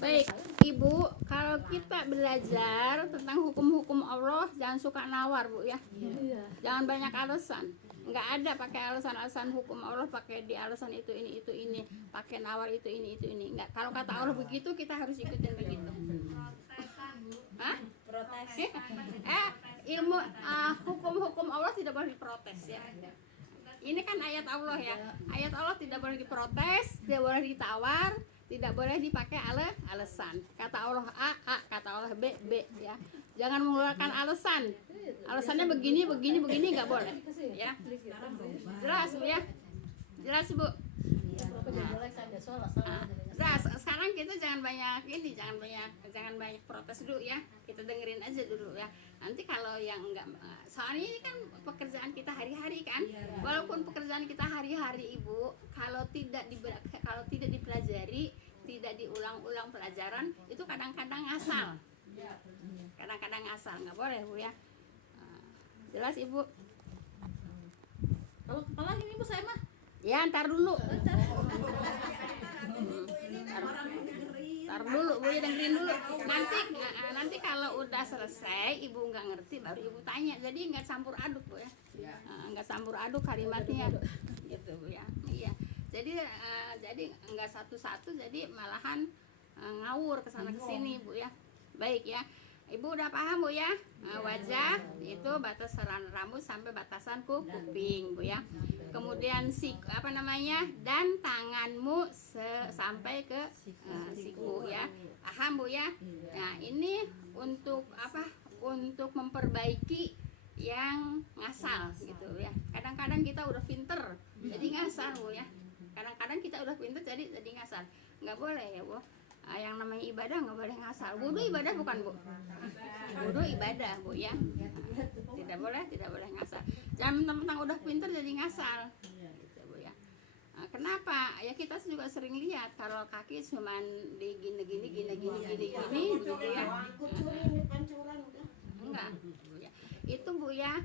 Baik, Ibu, kalau kita belajar tentang hukum-hukum Allah jangan suka nawar, Bu ya. Jangan banyak alasan. Nggak ada pakai alasan-alasan hukum Allah, pakai di alasan itu ini, pakai nawar itu ini. Nggak. Kalau kata Allah begitu, kita harus ikutin begitu. Hah? Protes. Ilmu hukum-hukum Allah tidak boleh diprotes ya. Ini kan ayat Allah ya. Ayat Allah tidak boleh diprotes, tidak boleh ditawar, tidak boleh dipakai alasan. Kata Allah A, kata Allah B ya. Jangan mengeluarkan alasan. Alasannya begini nggak boleh ya. Jelas Bu ya? Jelas Bu? Nah, sekarang kita jangan banyak protes dulu ya. Kita dengerin aja dulu ya. Nanti kalau yang enggak, soalnya ini kan pekerjaan kita hari-hari kan. Walaupun pekerjaan kita hari-hari Ibu, kalau tidak dipelajari, tidak diulang-ulang pelajaran, itu kadang-kadang ngasal. Kadang-kadang ngasal, nggak boleh Bu ya. Jelas Ibu? Kalau kepala gini Bu saya mah. Ya, ntar dulu. Ntar dulu, Bu ya, dengerin dulu. Nanti kalau udah selesai, Ibu nggak ngerti, baru Ibu tanya. Jadi nggak campur aduk Bu ya. Nggak campur aduk kalimatnya, gitu Bu ya. Iya. Jadi nggak satu-satu, jadi malahan ngawur kesana kesini Bu ya. Baik ya. Ibu udah paham Bu ya? Wajah itu batasan rambut sampai batasan kuping Bu ya. Kemudian dan tanganmu sampai ke siku ya. Paham Bu ya? Nah, ini untuk apa? Untuk memperbaiki yang ngasal gitu ya. Kadang-kadang kita udah pinter jadi ngasal Bu ya. Kadang-kadang kita udah pinter jadi ngasal. Nggak boleh ya Bu. Yang namanya ibadah nggak boleh ngasal. Wudu ibadah bukan Bu? Wudu ibadah Bu ya. Tidak boleh ngasal. Jangan mentang-mentang udah pinter jadi ngasal. Gitu Bu ya. Kenapa? Ya kita juga sering lihat kalau kaki cuman di gini gitu ya. Enggak Bu ya. Itu Bu ya,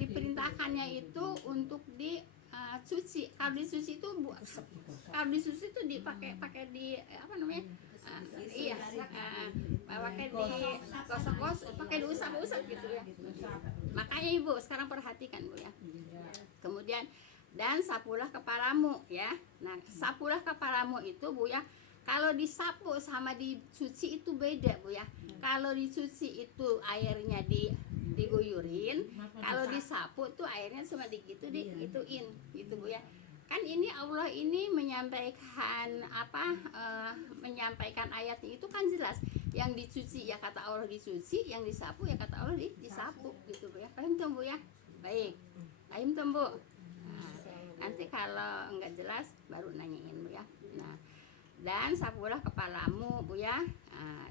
diperintahkannya itu untuk cuci. Kalau disuci itu pakai di apa namanya? Pakai di gosok-gosok, pakai diusap-usap gitu ya. Makanya Ibu sekarang perhatikan Bu ya. Kemudian dan sapulah kepalamu ya. Nah, sapulah kepalamu itu Bu ya. Kalau disapu sama dicuci itu beda Bu ya. Kalau dicuci itu airnya diguyurin, kalau disapu tuh airnya cuma digituin gitu Bu ya. Kan ini Allah ini menyampaikan menyampaikan ayatnya itu kan jelas. Yang dicuci ya kata Allah dicuci, yang disapu ya kata Allah disapu gitu Bu ya. Paham tuh Bu ya? Baik. Paham tuh Bu? Nanti kalau enggak jelas baru nanyain Bu ya. Nah, dan sapulah kepalamu Bu ya.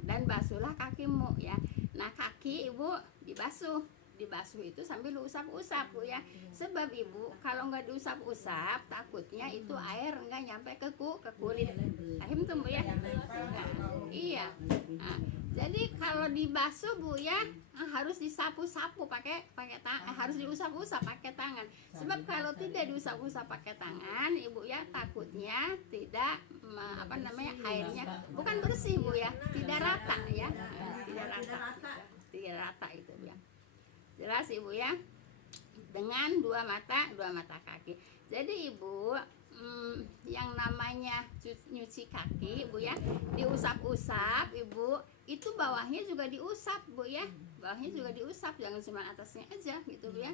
Dan basuhlah kakimu ya. Nah, kaki Ibu dibasuh itu sambil usap-usap Bu ya. Sebab Ibu kalau nggak diusap-usap takutnya itu air nggak nyampe ke kulit. Paham tuh Bu ya? Iya. Jadi kalau dibasuh Bu ya harus disapu-sapu pakai tangan, harus diusap-usap pakai tangan. Sebab kalau tidak diusap-usap pakai tangan Ibu ya takutnya tidak airnya bukan bersih Bu ya, tidak rata ya. Tidak rata itu Bu ya. Jelas Ibu ya, dengan dua mata kaki. Jadi Ibu yang namanya nyuci kaki Bu ya, diusap-usap Ibu, itu bawahnya juga diusap Bu ya, bawahnya juga diusap, jangan cuma atasnya aja gitu Bu ya.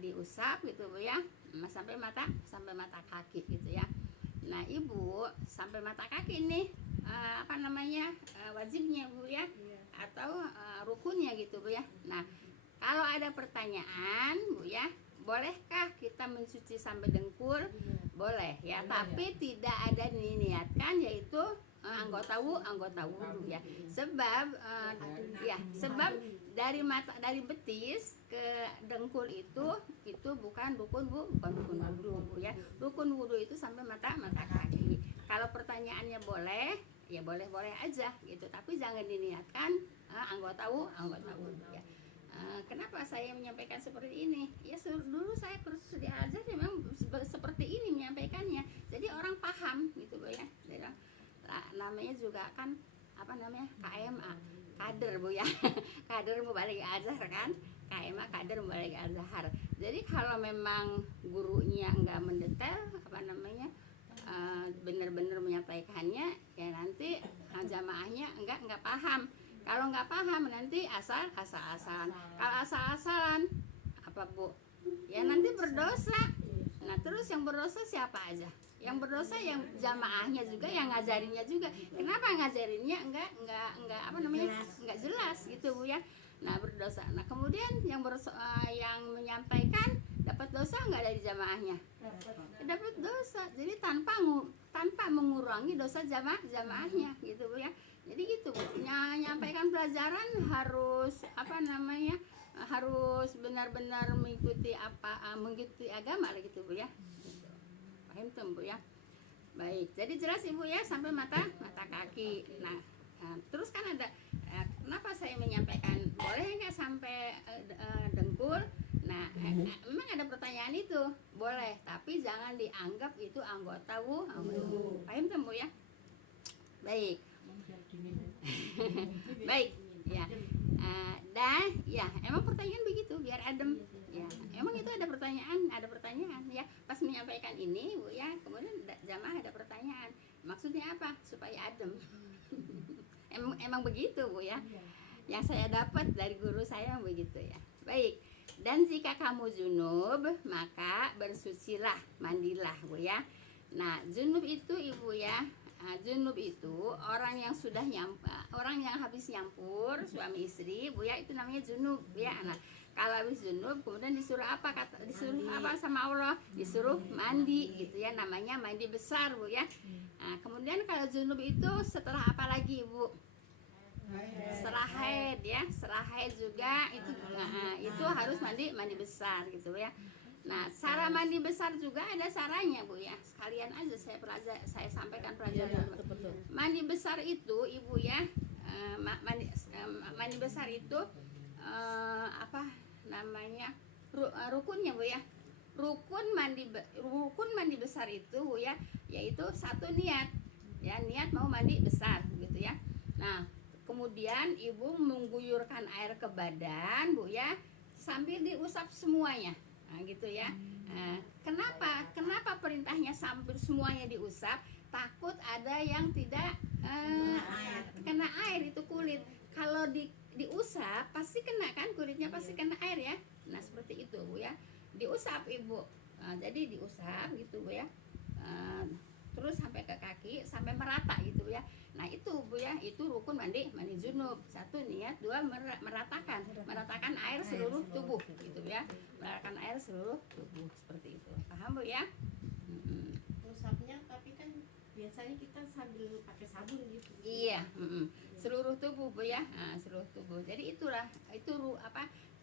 Diusap gitu Bu ya, sampai mata kaki gitu ya. Nah Ibu sampai mata kaki nih wajibnya Bu ya, atau rukunnya gitu Bu ya. Nah, kalau ada pertanyaan Bu ya, bolehkah kita mencuci sampai dengkul? Boleh ya, tapi tidak ada diniatkan yaitu anggota wudu ya. Sebab dari betis ke dengkul itu bukan rukun wudu Bu ya. Rukun wudu itu sampai mata kaki. Kalau pertanyaannya boleh, ya boleh aja gitu, tapi jangan diniatkan anggota wudu ya. Kenapa saya menyampaikan seperti ini? Ya dulu saya kursus di Al-Azhar memang seperti ini menyampaikannya. Jadi orang paham namanya juga kan KMA, kader Bu ya. Kader Mubalik Azhar kan, KMA kader Mubalik Azhar. Jadi kalau memang gurunya nggak mendetail benar-benar menyampaikannya, ya nanti jamaahnya nggak paham. Kalau nggak paham nanti asal-asalan. Kalau asal-asalan apa Bu? Ya nanti berdosa. Nah terus yang berdosa siapa aja? Yang berdosa yang jamaahnya juga, yang ngajarinnya juga. Kenapa ngajarinnya nggak jelas gitu Bu ya? Nah berdosa. Nah kemudian yang menyampaikan dapat dosa nggak dari jamaahnya? Dapat dosa. Jadi tanpa mengurangi dosa jamaahnya gitu Bu ya. Jadi gitu Bu. Menyampaikan pelajaran harus harus benar-benar mengikuti agama lah gitu Bu ya. Paham tuh Bu ya. Baik, jadi jelas Ibu ya sampai mata kaki. Nah, terus kan ada kenapa saya menyampaikan boleh nggak sampai dengkul? Nah, memang ada pertanyaan itu. Boleh, tapi jangan dianggap itu anggota wudu. Paham tuh Bu ya? Baik. Baik, ya. Dan ya, emang pertanyaan begitu biar adem. Ya, emang itu ada pertanyaan ya. Pas menyampaikan ini Bu ya, kemudian jamaah ada pertanyaan. Maksudnya apa? Supaya adem. emang begitu Bu ya. Yang saya dapat dari guru saya begitu ya. Baik. Dan jika kamu junub, maka bersucilah, mandilah Bu ya. Nah, junub itu Ibu ya. Junub itu orang yang habis nyampur suami istri Bu ya, itu namanya junub ya. Nah, kalau habis junub kemudian disuruh apa sama Allah? Disuruh mandi gitu ya, namanya mandi besar Bu ya. Nah, kemudian kalau junub itu setelah apa lagi Bu? Setelah haid ya, setelah haid juga itu harus mandi besar gitu ya. Nah, cara mandi besar juga ada caranya Bu ya. Sekalian aja saya sampaikan pelajaran. Mandi besar itu Ibu ya, mandi besar itu rukunnya Bu ya. Rukun mandi besar itu Bu ya, yaitu satu niat. Ya, niat mau mandi besar gitu ya. Nah, kemudian Ibu mengguyurkan air ke badan Bu ya, sambil diusap semuanya. Nah, gitu ya. Kenapa perintahnya sambil semuanya diusap? Takut ada yang tidak kena air itu kulit. Kalau diusap pasti kena kan, kulitnya pasti kena air ya. Nah seperti itu Bu ya. Diusap Ibu. Jadi diusap gitu Bu ya. Terus sampai ke kaki, sampai merata gitu ya. Nah itu Bu ya, itu rukun mandi junub. Satu niat, dua meratakan air seluruh tubuh gitu ya. Meratakan air seluruh tubuh seperti itu. Paham Bu ya? Usapnya tapi kan biasanya kita sambil pakai sabun gitu. Iya, seluruh tubuh Bu ya. Nah, seluruh tubuh. Jadi itu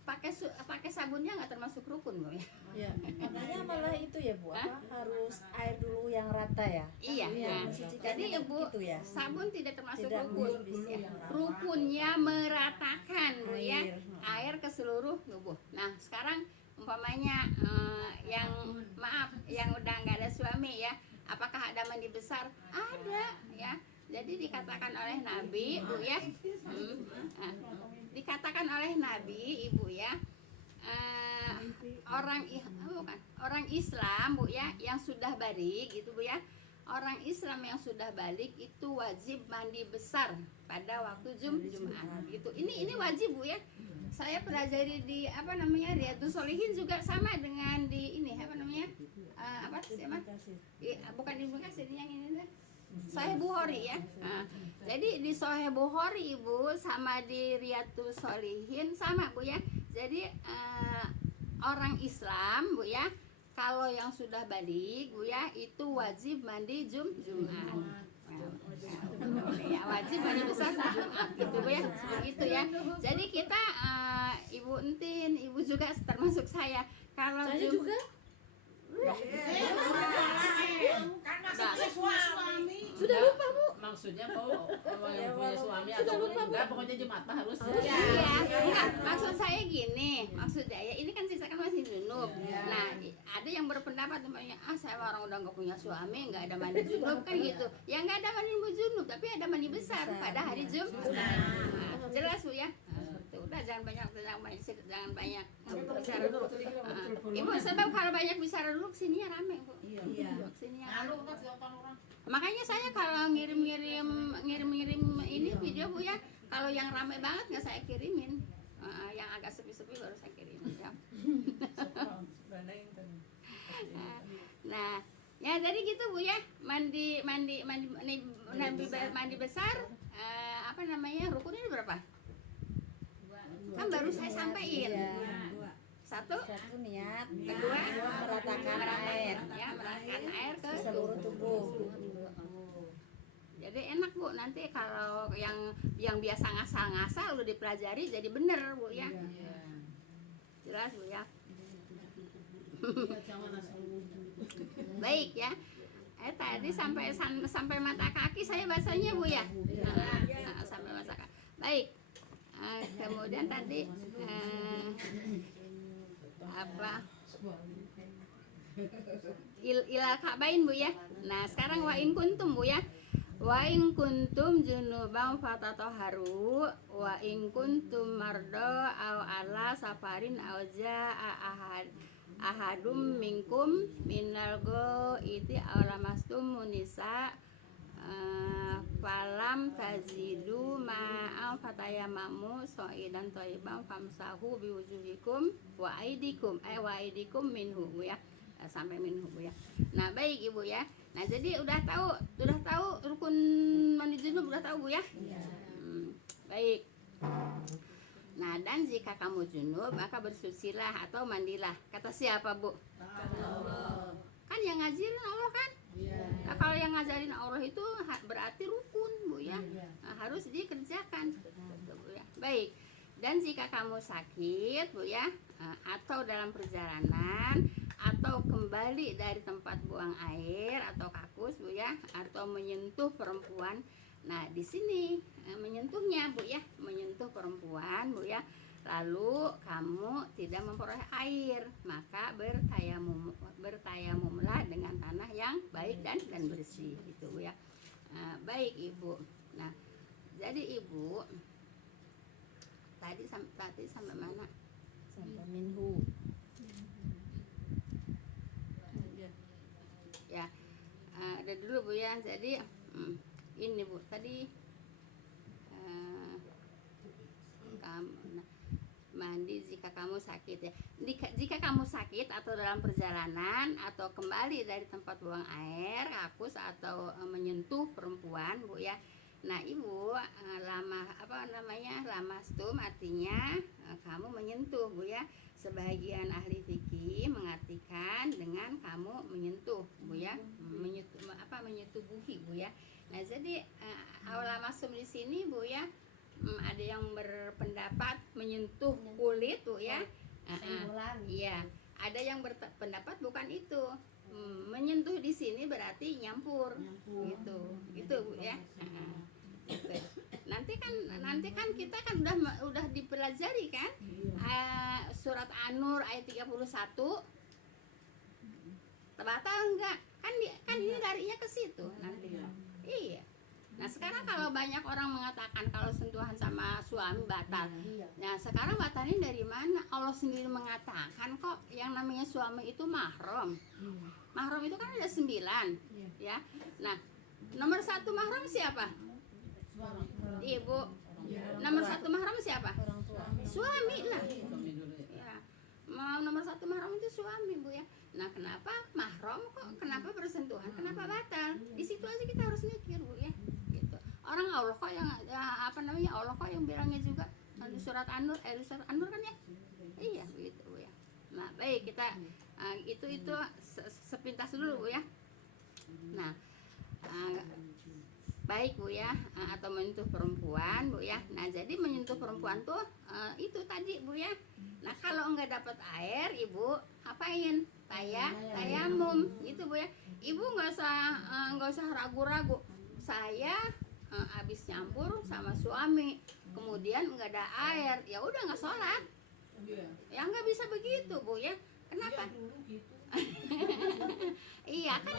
pakai sabunnya nggak termasuk rukun Bu ya. Ya, katanya malah itu ya Bu, harus air dulu yang rata ya. Iya. Nah, jadi Ibu gitu ya. sabun tidak termasuk Tidak rukun. bisa. Rukunnya meratakan Bu ya, air ke seluruh tubuh. Nah, sekarang umpamanya yang udah nggak ada suami ya, apakah ada mandi besar? Ada ya. Jadi dikatakan oleh Nabi Bu ya, dikatakan oleh Nabi Ibu ya, orang Islam Bu ya yang sudah balik gitu Bu ya, orang Islam yang sudah balik itu wajib mandi besar pada waktu Jumat gitu. Ini wajib Bu ya. Saya pelajari di Riyadhus Shalihin juga sama dengan di ini bukan di Bekasi, yang ini deh. Sahih Bukhari ya. Jadi di Sahih Bukhari Ibu sama di Riyadhus Shalihin sama Bu ya. Jadi orang Islam Bu ya, kalau yang sudah balik Bu ya, itu wajib mandi Jumat. Ya, wajib mandi besar Jumat gitu Bu ya. Begitu ya. Jadi kita Ibu Entin, Ibu juga termasuk saya. Kalau juga Karena suami sudah lupa Bu. maksudnya mau yang punya suami atau enggak, pokoknya Jumatah harus. Iya, enggak, maksud saya gini, maksudnya ya ini kan sisa kan masih junub. Nah, ada yang berpendapat namanya, saya orang udah nggak punya suami, nggak ada mandi junub kan gitu. Ya nggak ada mandi junub, tapi ada mandi besar pada hari Jumat. Nah, jelas Bu ya. Udah jangan banyak bicara dulu. Ibu sebab kalau banyak bicara dulu sini ya rame Bu. Sini ya. Makanya saya kalau ngirim ini video Bu ya, kalau yang rame banget nggak saya kirimin. Yang agak sepi-sepi baru saya kirimin ya. Nah, ya jadi gitu Bu ya, mandi besar, apa namanya, rukunnya berapa? Kan baru saya sampaikan. Satu niat, kedua meratakan air ya, meratakan air ke seluruh tubuh. Jadi enak Bu, nanti kalau yang biasa ngasal-ngasal udah dipelajari jadi bener Bu ya. Jelas Bu ya. Baik ya. Tadi sampai mata kaki saya bacanya Bu ya. Sampai mata kaki. Baik. Kemudian tadi apa? Ilal ka'bain Bu ya. Nah, sekarang wa in kuntum Bu ya. Wa in kuntum junuban fatatoharu wa in kuntum marda aw ala safarin aw jaa ahadum minkum minal ghaiti aw lamastum nisa falam tazidu ma'am fatayamamu so'idan thayyiban famsahu biwujuhikum wa aidikum minhu Bu ya. Sampai minhu Bu ya. Nah, baik Ibu ya. Nah, jadi udah tahu rukun mandi junub udah tahu Bu ya? Baik. Nah, dan jika kamu junub maka bersucilah atau mandilah. Kata siapa Bu? Kan yang ngajarin Allah kan? Nah, kalau yang ngajarin Allah itu berarti rukun Bu ya. Nah, harus dikerjakan. Bu ya. Baik. Dan jika kamu sakit Bu ya, atau dalam perjalanan atau kembali dari tempat buang air atau kakus Bu ya, atau menyentuh perempuan. Nah, di sini menyentuhnya Bu ya, menyentuh perempuan Bu ya. Lalu kamu tidak memperoleh air, maka bertayamumlah dengan tanah yang baik dan bersih gitu Bu ya. Baik Ibu. Nah, jadi Ibu tadi sampai mana? Sampai minhu. Ya, ada dulu Bu ya. Jadi ini Bu tadi mandi jika kamu sakit ya. Jika kamu sakit atau dalam perjalanan atau kembali dari tempat buang air, kakus atau menyentuh perempuan Bu ya. Nah, Ibu lamastum artinya kamu menyentuh Bu ya. Sebagian ahli fikih mengartikan dengan kamu menyentuh Bu ya, menyetubuhi Bu ya. Nah, jadi lamastum di sini Bu ya, ada yang berpendapat menyentuh kulit Bu ya. Iya, ada yang berpendapat bukan itu. Menyentuh di sini berarti nyampur. Gitu Bu ya. Gitu. Nanti kan kita kan udah dipelajari kan, surat An-Nur ayat 31 batal enggak kan ini larinya ke situ nanti. Iya. Nah, sekarang kalau banyak orang mengatakan kalau sentuhan sama suami batal. Nah, sekarang batalnya dari mana? Allah sendiri mengatakan kok yang namanya suami itu mahram. Mahram itu kan ada 9 ya. Nah, nomor 1 mahram siapa? Ibu. Nomor 1 mahram siapa? Suami. Nah, ya. Nomor 1 mahram itu suami Bu ya. Nah, kenapa mahram kok kenapa bersentuhan? Kenapa batal? Di situ aja kita harus mikir Bu ya. Gitu. Orang Allah kok yang Allah kok yang bilangnya juga di surat An-Nur, surat An-Nur kan ya? Iya, begitu Bu ya. Nah, baik kita itu sepintas dulu Bu ya. Nah, baik Bu ya, atau menyentuh perempuan Bu ya. Nah, jadi menyentuh perempuan tuh itu tadi Bu ya. Nah, kalau enggak dapat air Ibu apain? Tayamum gitu Bu ya. Ibu enggak usah ragu-ragu. Saya habis nyampur sama suami, kemudian nggak ada air, ya udah nggak sholat. Ya nggak bisa begitu Bu ya. Kenapa? Iya kan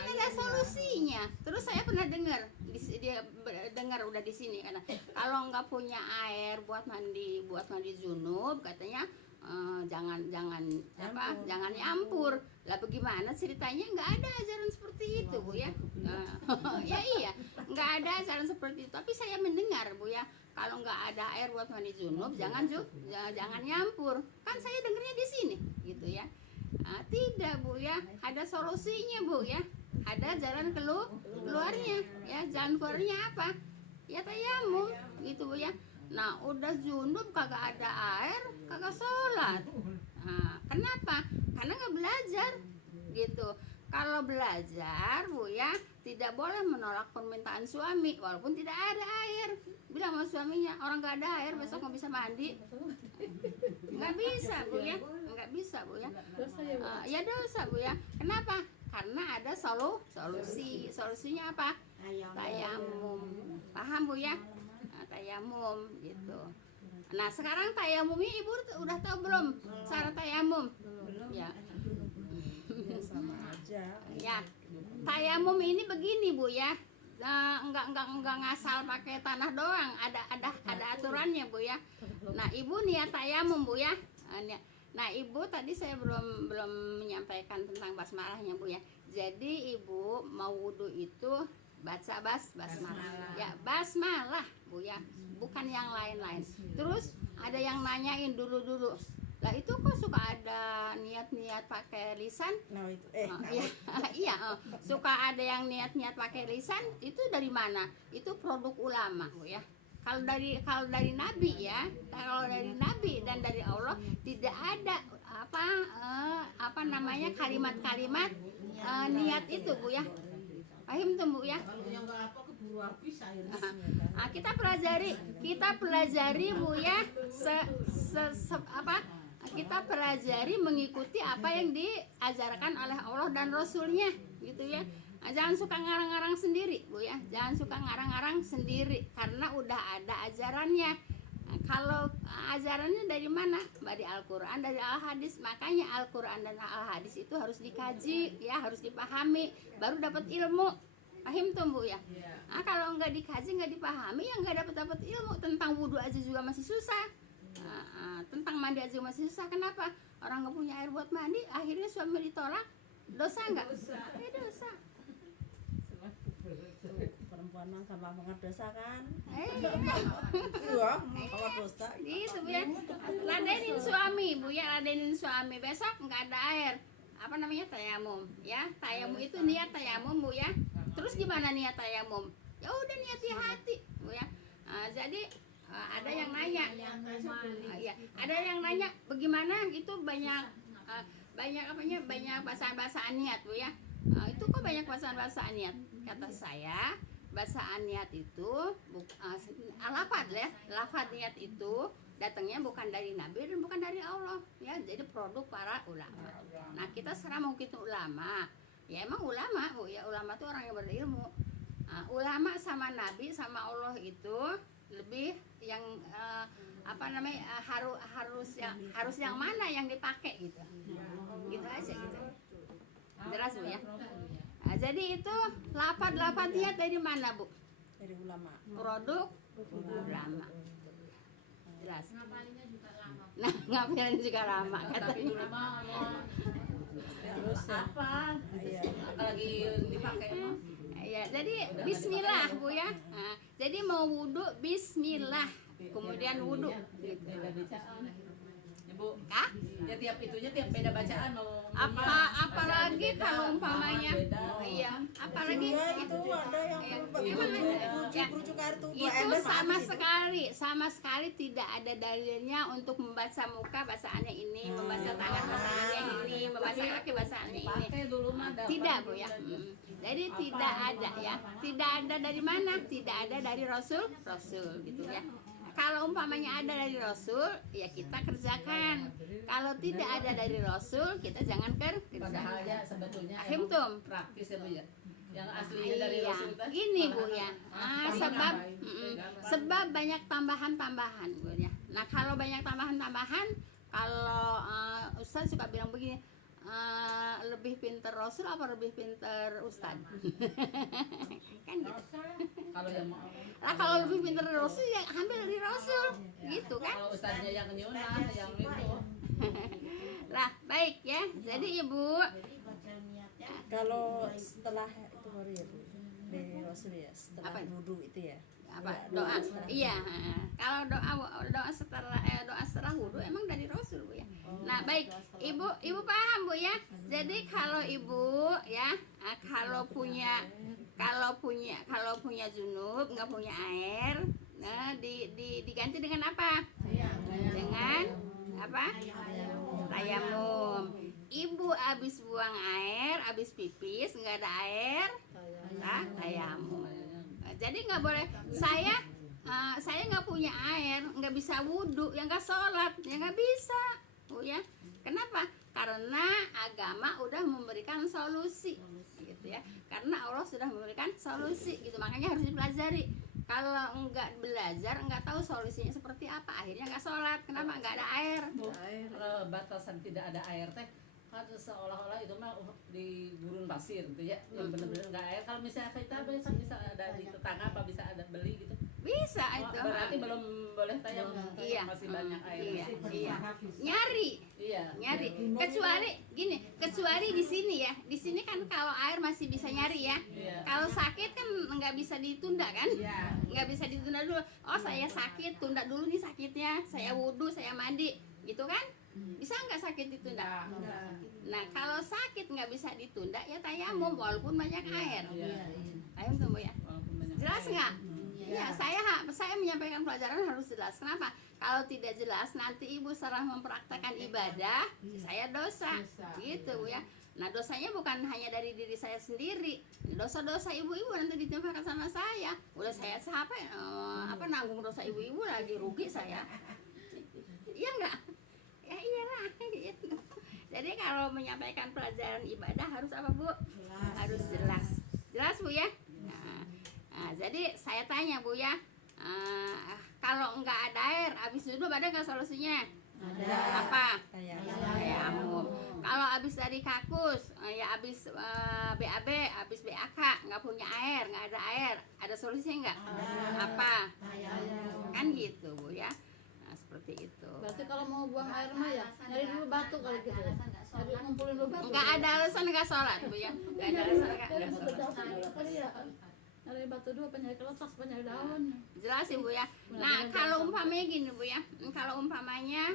ada solusinya. Terus saya pernah dengar dia dengar udah di sini karena kalau nggak punya air buat mandi junub katanya jangan nyampur. Lah bagaimana ceritanya? Nggak ada ajaran seperti itu Bu ya. Ya iya nggak ada ajaran seperti itu. Tapi saya mendengar Bu ya, kalau nggak ada air buat mandi junub jangan nyampur. Kan saya dengarnya di sini gitu ya. Tidak Bu ya, ada solusinya Bu ya, ada jalan keluarnya ya. Jalan keluarnya apa? Ya tayamum gitu Bu ya. Nah udah junub kagak ada air, kagak sholat. Kenapa? Karena nggak belajar gitu. Kalau belajar Bu ya, tidak boleh menolak permintaan suami walaupun tidak ada air. Bilang sama suaminya, orang nggak ada air besok nggak bisa mandi. Nggak bisa Bu ya, nggak bisa Bu ya. Ya dosa Bu ya. Kenapa? Karena ada solusi. Solusinya apa? Tayamum. Paham Bu ya? Tayamum gitu. Nah sekarang tayamumnya Ibu udah tahu belum cara tayamum? Ya. Sama aja. Ya, tayamum ini begini Bu ya. Enggak ngasal pakai tanah doang, ada aturannya Bu ya. Nah Ibu niat tayamum Bu ya. Nah Ibu tadi saya belum menyampaikan tentang basmalahnya Bu ya. Jadi Ibu mau wudhu itu baca basmalah. Ya basmalah Bu ya, bukan yang lain-lain. Terus ada yang nanyain dulu. Lah itu kok suka ada niat-niat pakai lisan? Iya, suka ada yang niat-niat pakai lisan. Itu dari mana? Itu produk ulama Bu ya. Kalau dari Nabi ya, kalau dari Nabi dan dari Allah tidak ada apa namanya kalimat-kalimat niat itu Bu ya. Paham tuh Bu ya? Kalau yang nggak apa keburu habis airnya. Kita pelajari Bu ya, kita pelajari mengikuti apa yang diajarkan oleh Allah dan Rasulnya gitu ya. Jangan suka ngarang-ngarang sendiri Bu ya, jangan suka ngarang-ngarang sendiri karena udah ada ajarannya. Kalau ajarannya dari mana? Dari Al-Quran, dari Al-Hadis. Makanya Al-Quran dan Al-Hadis itu harus dikaji ya, harus dipahami, baru dapat ilmu. Paham tuh Bu ya? Kalau nggak dikaji, nggak dipahami, ya nggak dapat ilmu. Tentang wudhu aja juga masih susah. Tentang mandi aja masih susah. Kenapa? Orang nggak punya air buat mandi, akhirnya suami ditolak. Dosa nggak? Dosa. Perempuan mah gampang banget dosa kan? Iya, Kalau dosa gitu Bu ya. Ladenin suami Bu ya, ladenin suami. Besok nggak ada air. Apa namanya? Tayamum ya. Tayamum itu niat tayamum Bu ya. Terus gimana niat tayamum? Ya udah niat di hati Bu ya. Jadi ada yang nanya, ada yang nanya bagaimana itu banyak bacaan niat Bu ya. Itu kok banyak bacaan niat? Kata saya, bacaan niat itu lafaz niat itu datangnya bukan dari Nabi dan bukan dari Allah ya. Jadi produk para ulama. Nah kita sekarang mau kita ulama. Ya emang ulama Bu ya, ulama itu orang yang berilmu. Ulama sama Nabi sama Allah itu lebih yang harus yang mana yang dipakai gitu. Gitu aja gitu. Jelas Bu ya. Jadi itu lafaz niat dari mana Bu? dari ulama. Produk ulama. Jelas. Nah, ngapalin juga lama katanya. Terus Apa? Iya. Apalagi dipakai mah. Ya, jadi bismillah Bu ya. Nah, jadi mau wudhu bismillah, kemudian wudhu gitu. Bu, Kah? ya tiap beda bacaan mau Apalagi kalau umpamanya iya, apalagi itu ada yang berujuk air tuh 2 itu ember sama sekali tidak ada dalilnya untuk membaca muka bacaannya ini, membaca tangan bacaannya ini, membaca kaki bacaannya ini. pakai dulu mah Tidak Bu ya. Jadi tidak ada ya. Tidak ada dari mana? Tidak ada dari Rasul gitu ya. Kalau umpamanya ada dari Rasul, ya kita kerjakan. Kalau tidak ada dari Rasul, kita jangan kerjakan. Padahal ya sebetulnya Ahim emang tum. praktis ya Bu ya. Yang aslinya dari Rasul teh gini Bu ya. Sebab banyak tambahan-tambahan Bu ya. Nah, kalau banyak tambahan-tambahan, kalau Ustaz suka bilang begini, lebih pinter Rasul apa lebih pinter Ustaz? Kan gitu. Kalau yang mau Lah kalau lebih pinter Rasul ya ambil dari Rasul, gitu kan? kalau ustaznya yang nyunah yang itu. Lah, baik ya. Jadi Ibu, Jadi baca niatnya Kalau setelah itu baru ya Bu, dari Rasul ya, setelah Apa? wudhu itu ya. apa Ya, doa? setelah- Iya, kalau doa setelah wudhu emang dari Rasul Bu ya. Nah, baik. Ibu paham Bu ya. Jadi kalau Ibu ya, kalau punya junub, nggak punya air, nah diganti dengan apa? Dengan apa? Tayamum. Ibu habis buang air, habis pipis nggak ada air, tayamum. Jadi nggak boleh saya nggak punya air, nggak bisa wudhu, ya nggak sholat, ya nggak bisa, Bu ya. Kenapa? Karena agama udah memberikan solusi, gitu ya. Karena Allah sudah memberikan solusi, gitu. Makanya harus dipelajari. Kalau nggak belajar, nggak tahu solusinya seperti apa, akhirnya nggak sholat. Kenapa? Nggak ada air. Kalau batasan tidak ada air teh kan seolah-olah itu mah di gurun pasir gitu ya, yang benar-benar nggak air. Kalau misalnya kita bisa ada di tetangga apa bisa ada beli gitu, Bisa itu. berarti belum boleh tayamum. Iya. Masih banyak air. Iya. Nyari. Kecuali di sini ya. Di sini kan kalau air masih bisa nyari ya. Iya. Kalau sakit kan nggak bisa ditunda kan? Nggak bisa ditunda dulu. Oh, saya sakit, tunda dulu nih sakitnya. Saya wudhu, saya mandi, gitu kan? Bisa nggak sakit ditunda? Nah, kalau sakit nggak bisa ditunda ya tayamum walaupun banyak air. Tayamum tuh Bu ya. Walaupun banyak Jelas air. nggak? Ya, saya menyampaikan pelajaran harus jelas. Kenapa? Kalau tidak jelas nanti Ibu salah mempraktekkan ibadah, saya dosa. Gitu Bu ya. Nah, dosanya bukan hanya dari diri saya sendiri. Dosa-dosa ibu-ibu nanti ditimpakan sama saya. Udah saya nanggung dosa ibu-ibu lagi, rugi saya. Iya enggak? Ya iyalah gitu. Jadi kalau menyampaikan pelajaran ibadah harus apa Bu? Harus jelas. Jelas Bu ya? Nah, jadi saya tanya Bu ya, kalau enggak ada air, habis wudhu ada nggak solusinya? Ada. Apa? Tayamum. Kalau habis dari kakus, ya habis BAB, habis BAK, nggak punya air, nggak ada air, ada solusinya nggak? Apa? Kan gitu Bu ya. Nah, seperti itu. Berarti kalau mau buang air mah ya nyari dulu batu kali gitu ya. Nyari ngumpulin dulu batu. Nggak ada alasan nggak sholat Bu ya. Nggak ada alasan nggak sholat. Kali ya. Nyari batu dulu, apa nyari kertas, apa nyari daun. Jelas Ibu ya. Nah, kalau umpamanya gini Bu ya. Kalau umpamanya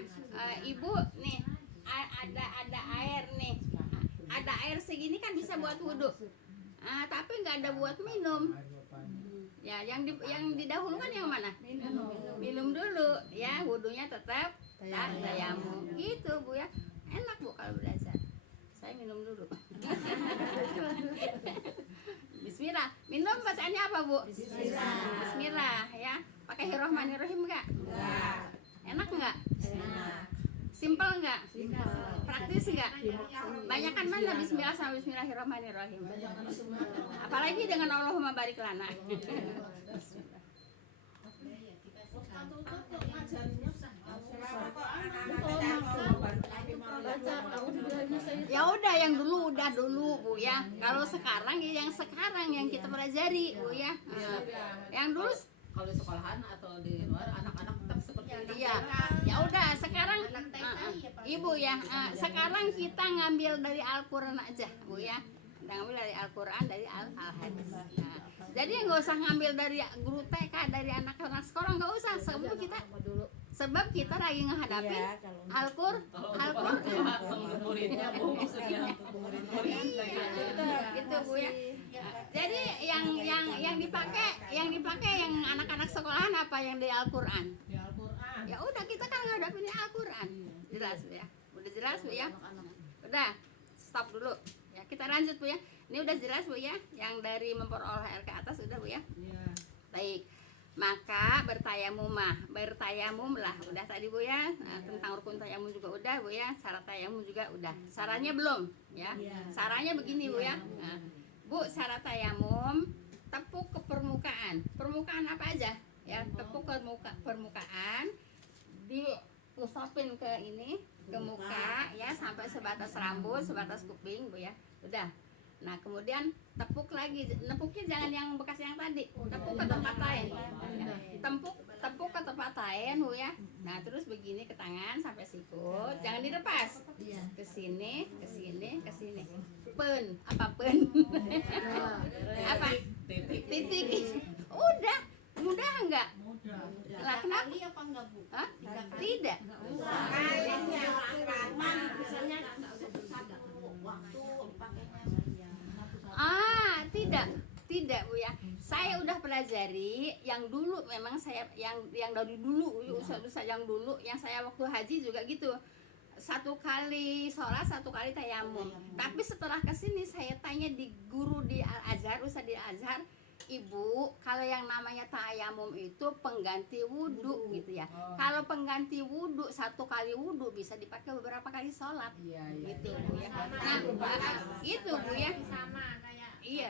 Ibu nih ada air nih. Ada air segini kan bisa buat wudhu. Tapi nggak ada buat minum. Ya, yang didahulukan yang mana? Minum dulu ya, wudhunya tetap tayamum. Gitu Bu ya. Enak Bu kalau belajar. Saya minum dulu. Bismillah. Minum bacaannya apa Bu? Bismillah ya. Pakai Bismillahirrahmanirrahim enggak? Enak enggak? Simple enggak? Praktis enggak? Banyakan mana Bismillah sama Bismillahirrahmanirrahim? Apalagi dengan Allahumma barik lana. Ya udah yang dulu udah dulu Bu ya. Kalau sekarang ya yang sekarang yang kita pelajari Bu ya. Yang dulu Kalau di sekolahan atau di luar anak-anak tetap seperti itu. iya. Ya udah sekarang Ibu ya. Sekarang kita ngambil dari Al-Qur'an aja Bu ya. Kita ngambil dari Al-Qur'an, dari Al-Hadis. Nah, jadi nggak usah ngambil dari guru TK, dari anak-anak sekolah, nggak usah. Sebab kita lagi ngehadapin Iya, kalau Al-Qur'an. Muridnya Bu maksudnya. Gitu Bu ya. Jadi yang dipakai yang anak-anak sekolahan apa yang di Al-Qur'an? Ya udah kita kan ngadapin Al-Qur'an. Jelas Bu ya. Udah jelas Bu ya. Udah stop dulu. Ya, kita lanjut Bu ya. Ini udah jelas Bu ya. Yang dari memperoleh air ke atas udah Bu ya. Baik. Maka bertayamumlah udah tadi Bu ya. Nah, tentang rukun tayamum juga udah Bu ya. Syarat tayamum juga udah. Sarannya belum ya. Sarannya begini Bu ya. Nah, Bu, syarat tayamum tepuk tepukin ke ini, ke muka ya, sampai sebatas rambut, sebatas kuping Bu ya. Udah. Nah kemudian tepuk lagi, nepuknya jangan yang bekas yang tadi, tepuk ke tempat lain, tepuk ke tempat lain Bu ya. Nah terus begini ke tangan sampai sikut, jangan dilepas, ke sini, ke sini, ke sini. Pen, apa pen? Apa? Titik. Udah, mudah enggak? Lah kenapa? Kali apa enggak Bu? Hah? 3 kali? Tidak. Kalinya cuman misalnya satu waktu dipakainya. Tidak Bu ya. Saya udah pelajari yang dulu, memang saya yang dari dulu, ustaz yang dulu, yang saya waktu haji juga gitu. 1 kali sholat, 1 kali tayamum. Tapi setelah kesini saya tanya di guru di Al Azhar, ustaz di Al Azhar, Ibu, kalau yang namanya tayamum itu pengganti wudhu gitu ya. Kalau pengganti wudhu, 1 kali wudhu bisa dipakai beberapa kali sholat. Gitu Bu ya. Nah, itu Bu ya. Sama kayak Iya,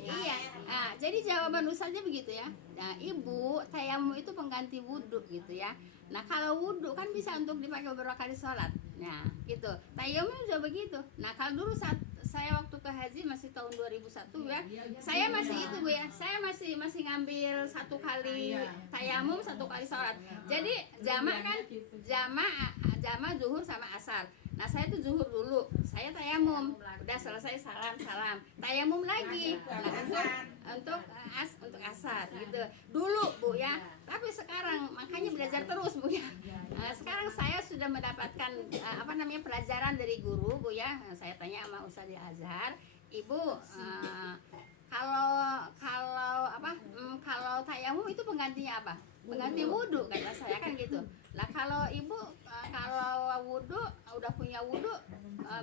iya. Nah, jadi jawaban ustaznya begitu ya. Nah, Ibu, tayamum itu pengganti wudhu gitu ya. Nah, kalau wudhu kan bisa untuk dipakai beberapa kali sholat. Nah, gitu. Tayamum juga begitu. Nah, kalau dulu saat saya waktu ke haji masih tahun 2001 ya, saya masih itu Bu ya. Saya masih ngambil 1 kali tayamum, 1 kali sholat. Jadi jamaah kan, jamaah zuhur sama asar. Nah saya tuh zuhur dulu, saya tayamum, udah selesai salam, tayamum lagi. Nah, untuk asar gitu. Dulu Bu ya. Tapi sekarang makanya belajar terus Bu ya. Sekarang saya sudah mendapatkan pelajaran dari guru Bu ya. Saya tanya sama Ustaz di Azhar, Ibu, kalau tayamum itu penggantinya apa? Pengganti wudhu kata saya kan gitu. Lah kalau Ibu kalau wudhu udah punya wudhu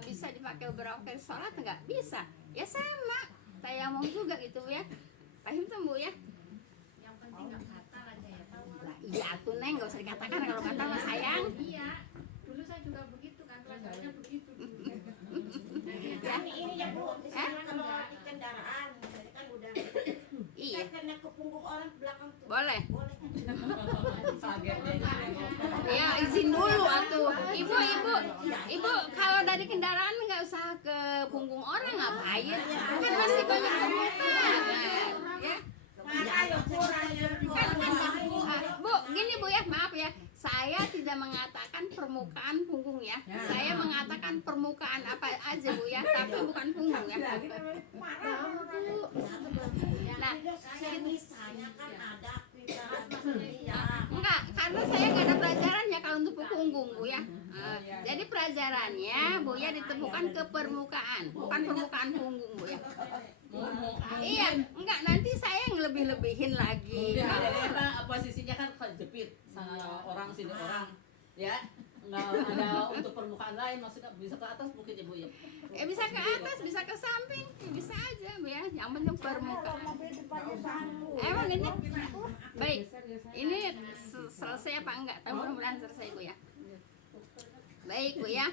bisa dipakai beberapa kali sholat enggak? Bisa. Ya sama. Tayamum juga gitu ya. Paham tuh Bu ya? yang penting enggak fatal aja ya. Lah iya tuh Neng, enggak usah dikatakan kalau kata mah sayang. Iya. Dulu saya juga begitu kan, pelajarannya begitu dulu. Ya. Ini ya Bu, misalnya kalau di kendaraan, misalnya kan udah Iya. kita kena ke punggung orang belakang tuh. Boleh. Boleh. Kaget dia. Ya izin dulu atuh. Ibu kalau dari kendaraan nggak usah ke punggung orang ngapain? Kan masih banyak permukaan. Ya. Bu, gini Bu ya, maaf ya. Saya tidak mengatakan permukaan punggung ya. Saya mengatakan permukaan apa aja Bu ya, tapi bukan punggung ya. Nah, misalnya kan ada ya. enggak, karena saya nggak ada pelajarannya kalau untuk punggung Bu ya. Jadi pelajarannya Bu ya ditemukan ke permukaan, bukan permukaan punggung Bu ya. Iya, enggak nanti saya ngelebih-lebihin lagi. Jadi kita posisinya kan kejepit sama orang sini orang, ya. Nggak ada untuk permukaan lain, maksudnya bisa ke atas mungkin ya Bu ya. Bisa ke atas, bisa ke samping, bisa aja Bu ya. Yang penting permukaan. Emang ini baik. Ini selesai apa enggak? Tapi mudah-mudahan selesai Bu ya. Baik Bu ya.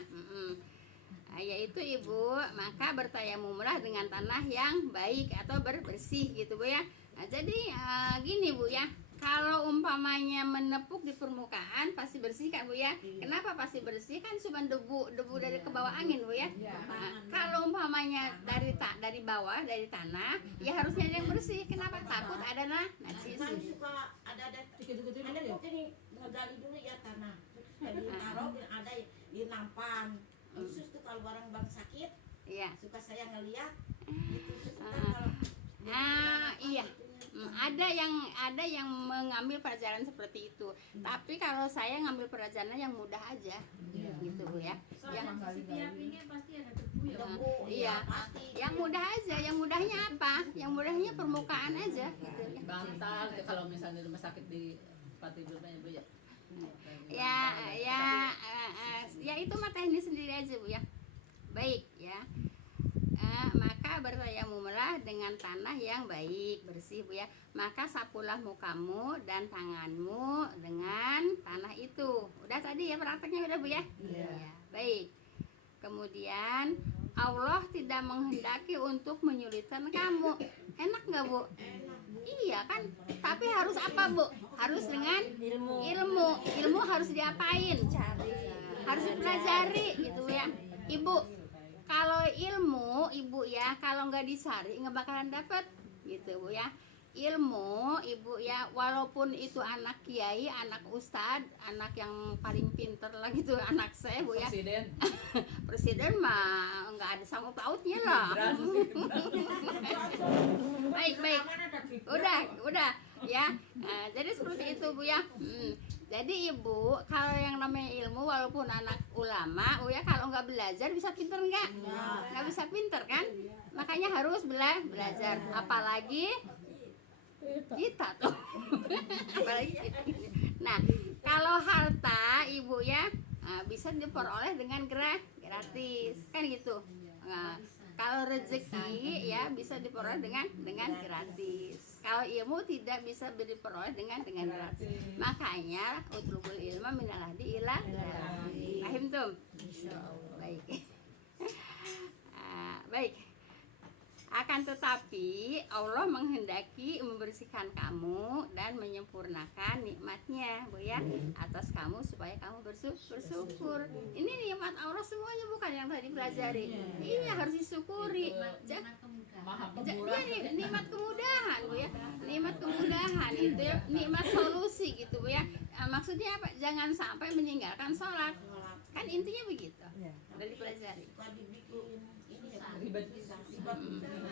Yaitu Ibu, maka bertayamumlah dengan tanah yang baik atau bersih gitu Bu ya. Nah, jadi gini Bu ya. Kalau umpamanya menepuk di permukaan pasti bersih kan Bu ya. Kenapa pasti bersih? Kan cuma debu dari ke bawah angin Bu ya. Nah, kalau umpamanya dari bawah dari tanah ya harusnya ada yang bersih. Kenapa? Takut ada najis. Kan suka ada kok ini ngegali dulu ya tanah. Terus ditaruh ada di nampan. Khusus tuh kalau barang sakit, Iya. suka saya ngeliat gitu. Kalau Iya. Ada yang mengambil pelajaran seperti itu. Tapi kalau saya ngambil pelajaran yang mudah aja. Gitu Bu ya. Yang setiap ini pasti ada debu ya. iya. Yang mudah aja. Yang mudahnya apa? Yang mudahnya permukaan aja gitu ya. Bantal gitu, kalau misalnya rumah sakit di tempat tidurnya Bu ya. Ya itu mah teknis sendiri aja Bu ya. Baik ya. Maka bertayamumlah dengan tanah yang baik bersih Bu ya. Maka sapulah mukamu dan tanganmu dengan tanah itu. Udah tadi ya prakteknya udah Bu ya. Ya, baik. Kemudian Allah tidak menghendaki untuk menyulitkan kamu. Enak nggak Bu? Enak Bu. Iya iya kan, tapi harus apa Bu? Harus dengan ilmu harus diapain? Harus dipelajari gitu ya Ibu. Kalau ilmu Ibu ya, kalau nggak dicari nggak bakalan dapet gitu Bu ya. Ilmu Ibu ya, walaupun itu anak kiai, anak ustad, anak yang paling pinter lah gitu, anak saya Bu ya. Presiden mah nggak ada sangkut pautnya lah. Baik, udah ya. Nah, jadi seperti itu Bu ya. Jadi Ibu, kalau yang namanya ilmu, walaupun anak ulama, ya kalau nggak belajar bisa pinter nggak? Nggak bisa pinter kan? Makanya harus belajar. Apalagi kita tuh. Apalagi kita. Nah, kalau harta Ibu ya bisa diperoleh dengan gratis, kan gitu. Nah, kalau rezeki ya bisa diperoleh dengan gratis. Kalau ilmu tidak bisa diperoleh dengan gratis. Makanya utlubul ilma minal ahdi ila gratis. Paham tuh? Baik. Baik. Akan tetapi Allah menghendaki membersihkan kamu dan menyempurnakan nikmatnya Bu ya atas kamu supaya kamu bersyukur. Ini nikmat Allah semuanya, bukan yang tadi pelajari. Ini harus disyukuri. Nikmat kemudahan Bu ya. Nikmat kemudahan itu ya, nikmat solusi gitu Bu ya. Maksudnya apa? Jangan sampai meninggalkan sholat. Kan intinya begitu. Udah dipelajari.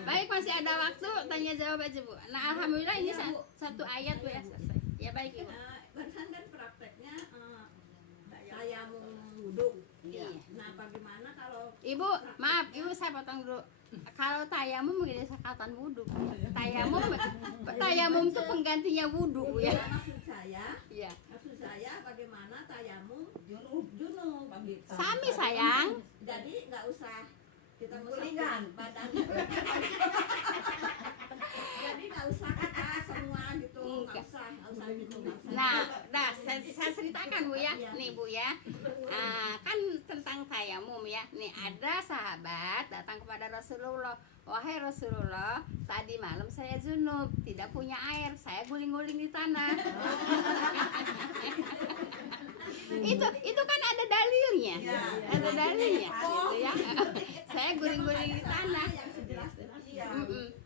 Baik, masih ada waktu tanya jawab aja Bu. Nah alhamdulillah ini satu ayat Bu ya selesai. Ya baik Ibu. Kan prakteknya tayamum wudhu. Iya. Nah bagaimana kalau Ibu, maaf Ibu saya potong dulu. Kalau tayamum menjadi sekatan wudhu. Tayamum itu penggantinya wudhu Bu ya. maksud saya Iya. bagaimana tayamum junub gitu. Sami sayang. Jadi nggak usah kita musabkan badan. Jadi nggak usah kita semua gitu, nggak usah gitu. Nah, saya ceritakan Bu ya. Nih Bu ya. Kan tentang tayamum ya. Nih ada sahabat datang kepada Rasulullah. Wahai Rasulullah, tadi malam saya junub, tidak punya air, saya guling-guling di tanah. itu kan ada dalilnya. Ada dalilnya gitu ya. Saya guling-guling di tanah.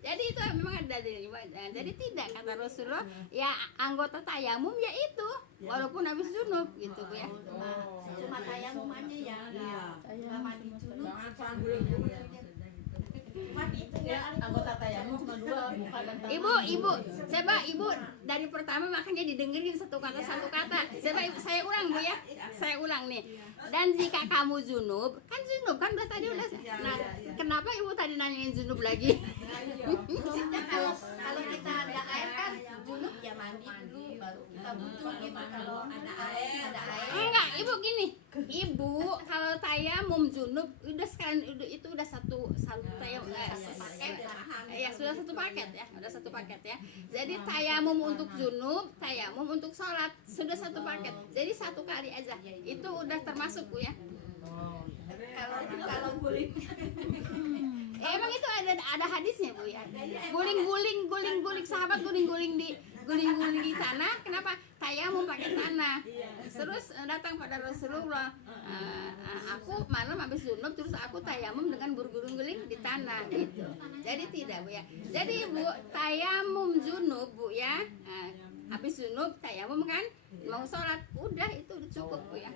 Jadi itu memang ada dalilnya. Jadi tidak kata Rasulullah, ya anggota tayamum ya itu, walaupun habis junub gitu Bu ya. Cuma tayamum aja ya. Nggak mandi junub. Anggota tayamum cuma 2, bukan Ibu, coba Ibu dari pertama makanya didengerin satu kata. Coba saya ulang Bu ya. Saya ulang nih. Dan jika kamu junub kan udah tadi udah. Nah, kenapa Ibu tadi nanyain junub lagi? Maksudnya kalau kita ada air kan junub ya mandi dulu baru kita butuh gitu. Kalau ada air Enggak, Ibu gini. Ibu kalau tayamum junub udah sekalian itu udah satu tayamum paket. Ya sudah satu paket ya, udah satu paket ya. Jadi tayamum untuk junub, tayamum untuk sholat sudah satu paket. Jadi satu kali aja. Itu udah termasuk Bu ya. kalau guling Emang itu ada hadisnya Bu ya. Guling-guling sahabat guling-guling di tanah. Kenapa? Tayamum pakai tanah. Terus datang pada Rasulullah. Aku malam habis junub terus aku tayamum dengan guling di tanah gitu. Jadi tidak Bu ya. Jadi Bu, tayamum junub Bu ya. Habis junub tayamum kan mau sholat udah itu udah cukup Bu ya.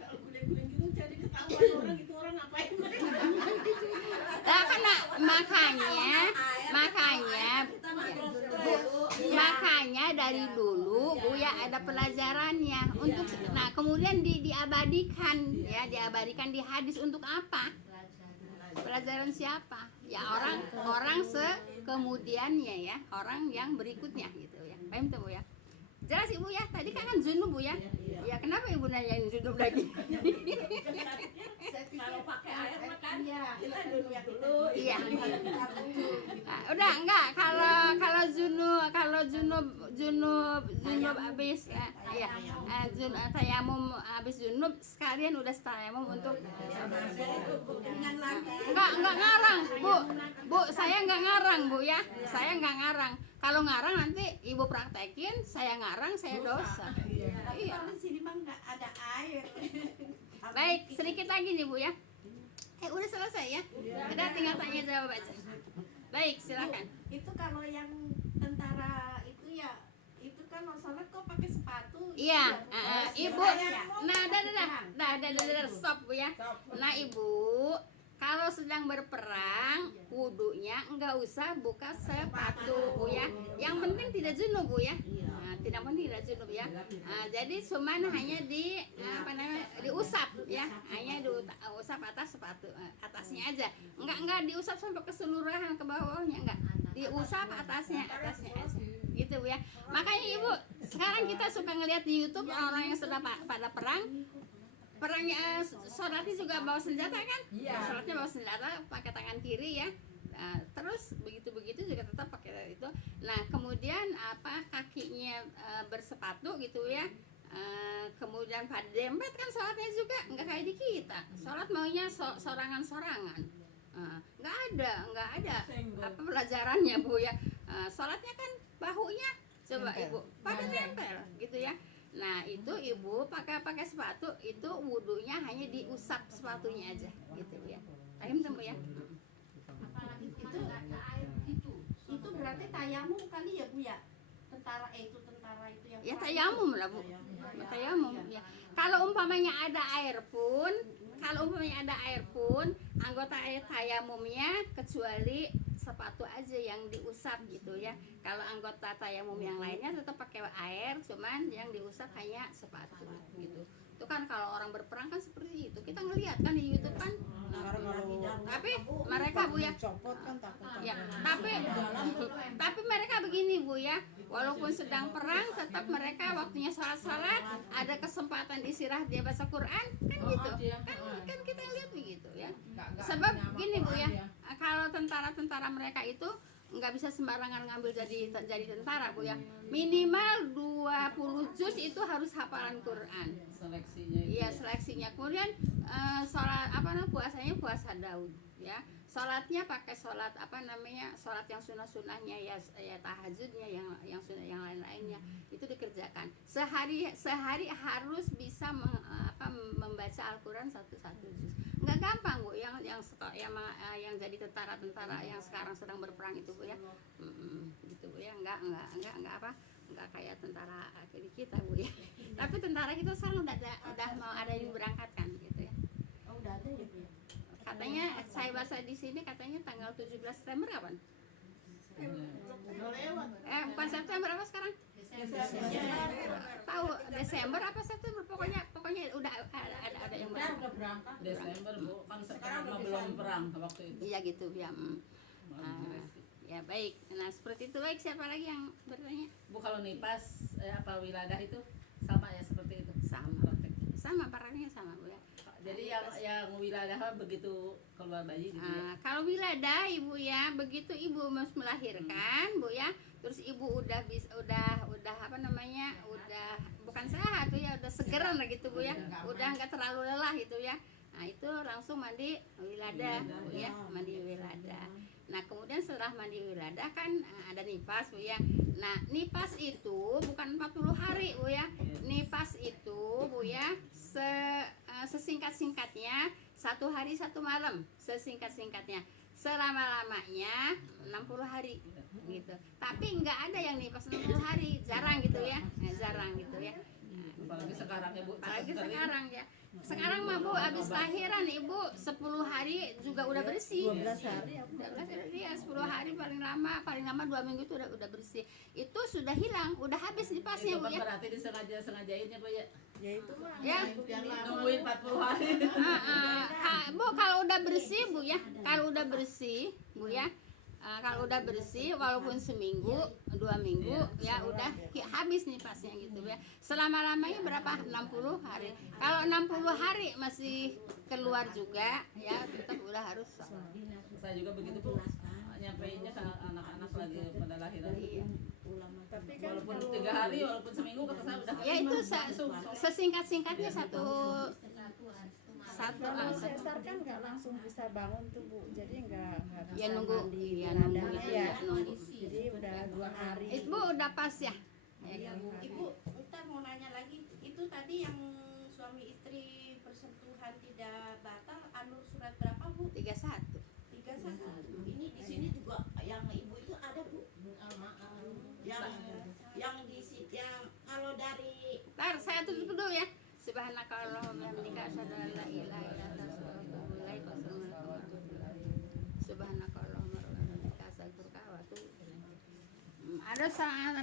Kalau guling-guling gitu jadi ketahuan orang itu orang ngapain? Nah, karena makanya dari dulu Bu ya ada pelajarannya untuk kemudian diabadikan di hadis untuk apa? Pelajaran siapa? Ya orang kemudiannya ya, orang yang berikutnya gitu ya. Paham tuh Bu ya? Jelas Ibu ya, tadi kan junub Bu ya. Ya kenapa Ibu nanyain junub lagi? Kalau pakai air makan kita dulu. Iya. Udah enggak kalau junub habis tayamum habis junub sekalian udah tayamum untuk enggak ngarang Bu saya enggak ngarang Bu ya, saya enggak ngarang Kalau ngarang nanti ibu praktekin, saya ngarang, saya dosa. Tapi Iya. kalau di sini mah nggak ada air. Baik, sedikit lagi nih Bu ya. Udah selesai ya? Udah tinggal tanya jawab aja. Baik, silakan. Itu kalau yang tentara itu ya, itu kan mau sholat kok pakai sepatu. Iya, Itu Ibu. ya. Nah, stop Bu ya. Nah, Ibu, kalau sedang berperang, wudunya enggak usah buka sepatu Bu ya. Yang penting tidak junub Bu ya. Nah, tidak penting tidak junub ya. Jadi cuman hanya diusap ya, hanya diusap atas sepatu, atasnya aja. Enggak diusap sampai keseluruhan ke bawahnya, enggak. Diusap atasnya aja. Gitu Bu ya. Makanya Ibu, sekarang kita suka ngelihat di YouTube orang yang sudah pada perangnya sholatnya juga bawa senjata kan? Sholatnya bawa senjata pakai tangan kiri ya. Terus begitu juga tetap pakai itu. Nah kemudian kakinya bersepatu gitu ya. Kemudian pada dempet kan sholatnya juga nggak kayak di kita. Sholat maunya sorangan-sorangan. Nggak ada pelajarannya Bu ya. Sholatnya kan bahunya coba Ibu pada nempel gitu ya. Nah itu Ibu pakai sepatu itu wudunya hanya diusap sepatunya aja gitu ya. Paham temu ya? Itu berarti tayamum kali ya Bu ya? Tentara itu yang Ya tayamum lah Bu. Tayamum ya. Kalau umpamanya ada air pun, anggota air tayamumnya kecuali sepatu aja yang diusap gitu ya. Kalau anggota tayamum yang lainnya tetap pakai air, cuman yang diusap hanya sepatu gitu. Itu kan kalau orang berperang kan seperti itu. Kita ngelihat kan di YouTube kan. Tapi mereka Bu ya. Ya, tapi mereka begini Bu ya. Walaupun sedang perang tetap mereka waktunya salat, ada kesempatan istirahat dia baca Quran kan gitu. Kan kita lihat begitu ya. Sebab gini Bu ya. Kalau tentara mereka itu nggak bisa sembarangan ngambil jadi tentara Bu ya. Minimal 20 juz itu harus hafalan Quran. Seleksinya itu. Iya, seleksinya. Kemudian sholat puasanya puasa Daud ya. Sholatnya pakai sholat sholat yang sunahnya ya tahajudnya yang sunnah yang lain-lainnya itu dikerjakan. Sehari harus bisa membaca Al-Qur'an satu juz. Nggak gampang Bu yang jadi tentara yang sekarang sedang berperang itu Bu ya. Gitu Bu ya. Nggak kayak tentara di kita Bu ya. Tapi tentara kita sekarang udah mau ada yang berangkatkan gitu ya. Oh, udah ada ya Bu ya? Katanya saya baca di sini katanya tanggal 17 September kapan? Bukan September apa sekarang? Tahu Desember apa September pokoknya udah ada yang berangkat. Desember Bu, kan sekarang belum perang waktu itu. Iya gitu ya. Ya baik. Nah seperti itu. Baik, siapa lagi yang bertanya? Bu kalau nipas wiladah itu sama ya seperti itu. Sama parahnya sama Bu ya. Jadi yang wiladah begitu keluar bayi gitu ya. Kalau wiladah Ibu ya, begitu Ibu melahirkan Bu ya, terus Ibu udah bukan sehat tuh ya, udah segeran lah gitu Bu ya, udah nggak terlalu lelah gitu ya. Nah itu langsung mandi wiladah Bu ya, mandi wiladah. Nah kemudian setelah mandi wiladah kan ada nipas Bu ya. Nah nipas itu bukan 40 hari Bu ya. Nipas itu Bu ya sesingkat-singkatnya 1 hari 1 malam, sesingkat-singkatnya. Selama-lamanya 60 hari gitu. Tapi nggak ada yang nipas 60 hari, jarang gitu ya. Jarang gitu ya. Apalagi sekarang ya Bu. Apalagi sekarang ya. Sekarang mah Bu habis lahiran Ibu 10 hari juga udah bersih. 12 hari ya. 12 hari ya, 10 hari paling lama 2 minggu itu udah bersih. Itu sudah hilang, udah habis nipasnya Bu ya. Berarti disengajainnya Bu ya. Ya itu mah. Ya. Nungguin 40 hari. Bu kalau udah bersih Bu ya, kalau udah bersih Bu ya. Kalau udah bersih walaupun seminggu 2 minggu ya udah habis nih pasnya gitu ya. Selama-lamanya berapa? 60 hari. Kalau 60 hari masih keluar juga ya tetap udah harus. Saya juga begitu Bu. Nyampeinnya ke anak-anak lagi pada lahiran. Iya. Tapi kan Walaupun kalau 3 hari walaupun seminggu kata saya udah. Ya itu sesingkat-singkatnya satu kalau sesar kan nggak langsung bisa bangun tuh Bu, jadi nggak bisa ya nunggu mandi ya wiladahnya nunggu ya. nunggu. Jadi udah 2 hari. Ibu udah pas ya? Iya, Bu. Ibu, ntar mau nanya lagi. Itu tadi yang suami istri bersentuhan tidak batal, anur surat berapa, Bu? 31. 31. Ini di sini juga yang ibu itu ada Bu. Yang di sini yang kalau dari Ntar saya tutup dulu ya. Subhanakallahumma wa bihamdika asyhadu an la ilaha illa anta astaghfiruka wa atubu ilaik. Subhanakallahumma wa bihamdika astaghfiruka wa atubu ilaik. Ada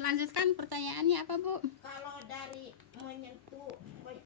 lanjutkan pertanyaannya apa, Bu? kalau dari menyentuh